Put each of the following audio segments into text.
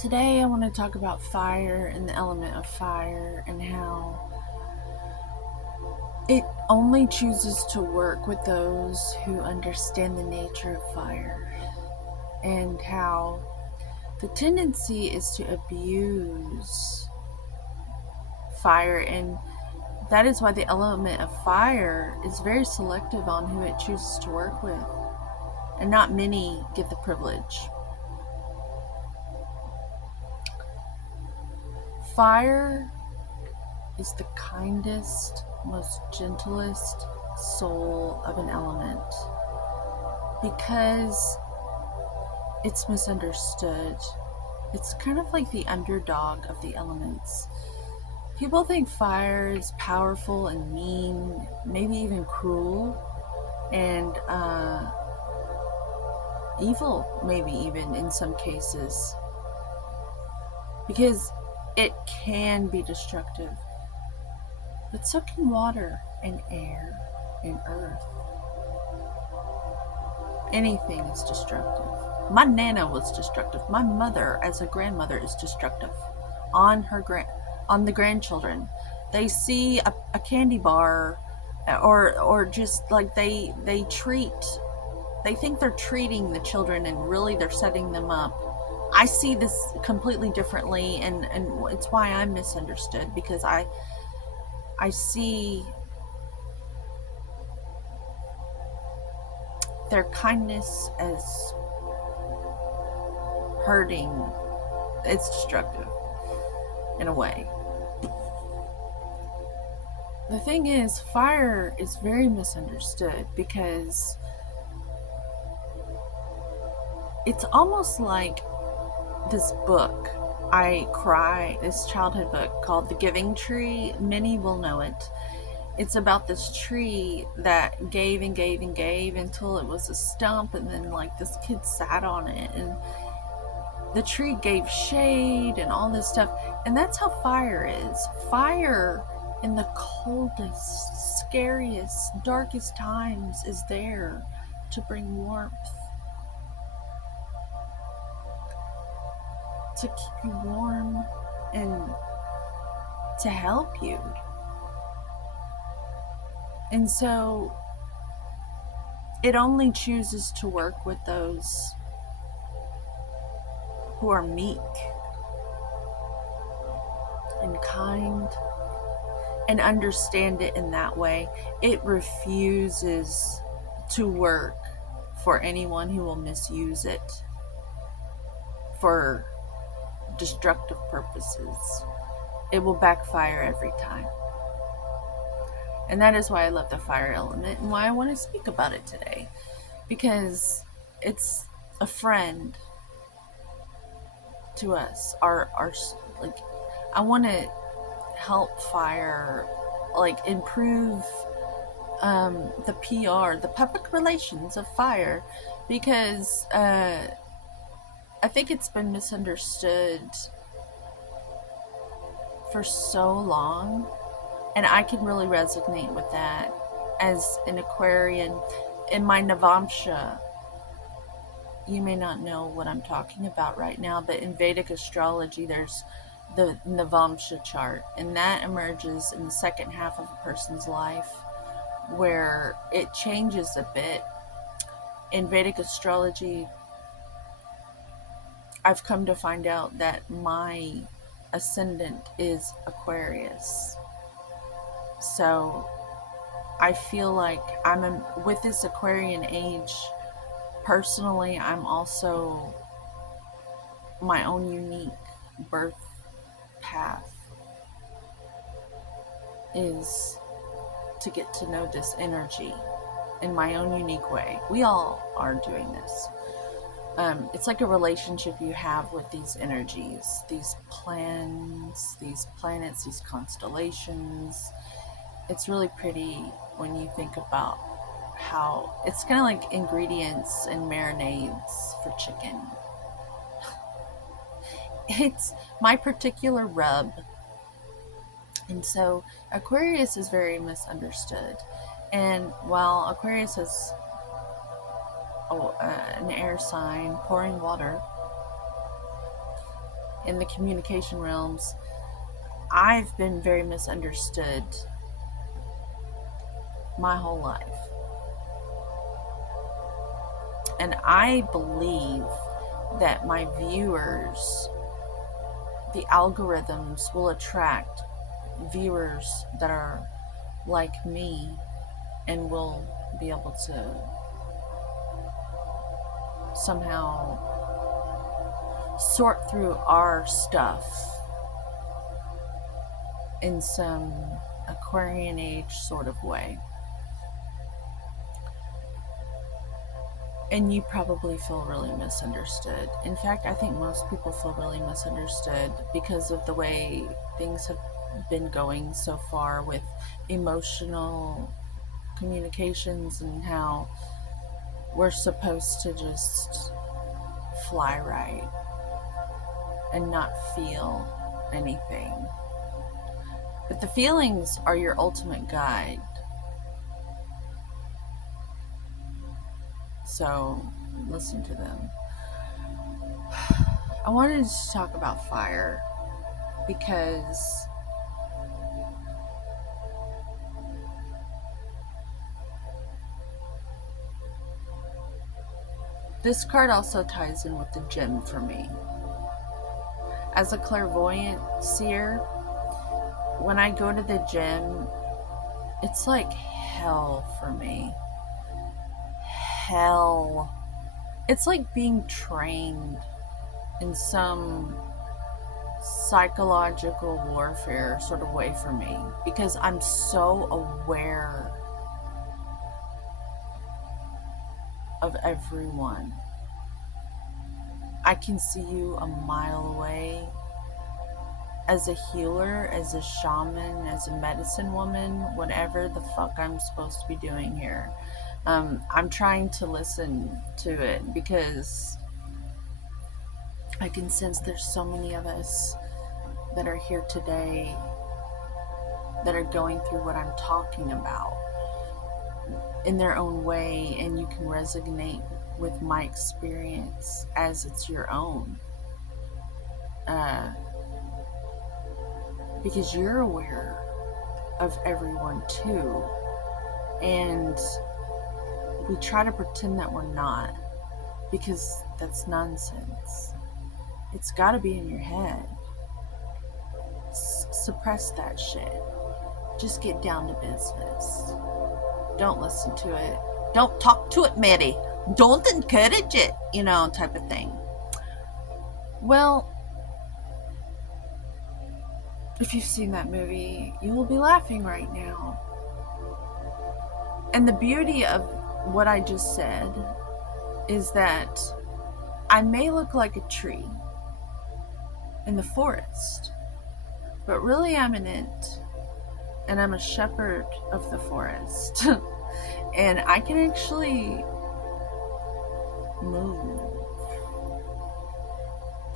Today I want to talk about fire and the element of fire and how it only chooses to work with those who understand the nature of fire, and how the tendency is to abuse fire, and that is why the element of fire is very selective on who it chooses to work with, and not many get the privilege. Fire is the kindest, most gentlest soul of an element because it's misunderstood. It's kind of like the underdog of the elements. People think fire is powerful and mean, maybe even cruel, and evil, maybe even in some cases, because it can be destructive. But so can water and air and earth. Anything is destructive. My nana was destructive. My mother, as a grandmother, is destructive on on the grandchildren. They see a candy bar, or just like they treat. They think they're treating the children, and really they're setting them up. I see this completely differently, and it's why I'm misunderstood, because I see their kindness as hurting. It's destructive in a way. The thing is, fire is very misunderstood because it's almost like this book this childhood book called The Giving Tree. Many will know it. It's about this tree that gave and gave and gave until it was a stump, and then like this kid sat on it, and the tree gave shade and all this stuff. And that's how fire is. Fire in the coldest, scariest, darkest times is there to bring warmth, to keep you warm, and to help you. And so it only chooses to work with those who are meek and kind and understand it in that way. It refuses to work for anyone who will misuse it for destructive purposes. It will backfire every time. And that is why I love the fire element and why I want to speak about it today. Because it's a friend to us. Our like, I want to help fire, like, improve the PR, the public relations of fire, because I think it's been misunderstood for so long, and I can really resonate with that as an Aquarian. In my Navamsha, you may not know what I'm talking about right now, but in Vedic astrology, there's the Navamsha chart, and that emerges in the second half of a person's life, where it changes a bit. In Vedic astrology, I've come to find out that my ascendant is Aquarius. So I feel like with this Aquarian age, personally, I'm also my own unique birth path is to get to know this energy in my own unique way. We all are doing this. It's like a relationship you have with these energies, these plans, these planets, these constellations. It's really pretty when you think about how it's kind of like ingredients and marinades for chicken. It's my particular rub. And so Aquarius is very misunderstood. And while Aquarius is an air sign, pouring water, in the communication realms, I've been very misunderstood my whole life. And I believe that my viewers, the algorithms will attract viewers that are like me and will be able to somehow sort through our stuff in some Aquarian age sort of way. And you probably feel really misunderstood. In fact, I think most people feel really misunderstood because of the way things have been going so far with emotional communications and how we're supposed to just fly right and not feel anything. But the feelings are your ultimate guide. So listen to them. I wanted to talk about fire because this card also ties in with the gem for me. As a clairvoyant seer, when I go to the gym, it's like hell for me. Hell. It's like being trained in some psychological warfare sort of way for me because I'm so aware of everyone. I can see you a mile away. As a healer, as a shaman, as a medicine woman, whatever the fuck I'm supposed to be doing here. I'm trying to listen to it because I can sense there's so many of us that are here today that are going through what I'm talking about in their own way, and you can resonate with my experience as it's your own. Because you're aware of everyone too. And we try to pretend that we're not, because that's nonsense. It's got to be in your head. Suppress that shit. Just get down to business. Don't listen to it. Don't talk to it, Mary. Don't encourage it, type of thing. Well, if you've seen that movie, you will be laughing right now. And the beauty of what I just said is that I may look like a tree in the forest, but really I'm an ant, and I'm a shepherd of the forest. And I can actually move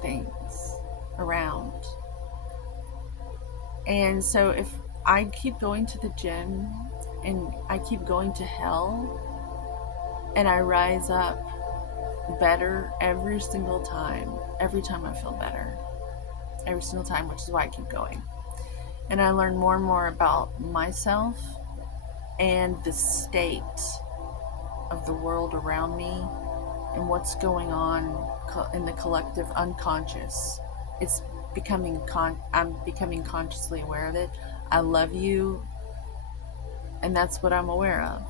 things around. And so if I keep going to the gym and I keep going to hell and I rise up better every single time I feel better, every single time, which is why I keep going. And I learn more and more about myself and the state of the world around me and what's going on in the collective unconscious. It's I'm becoming consciously aware of it. I love you, and that's what I'm aware of.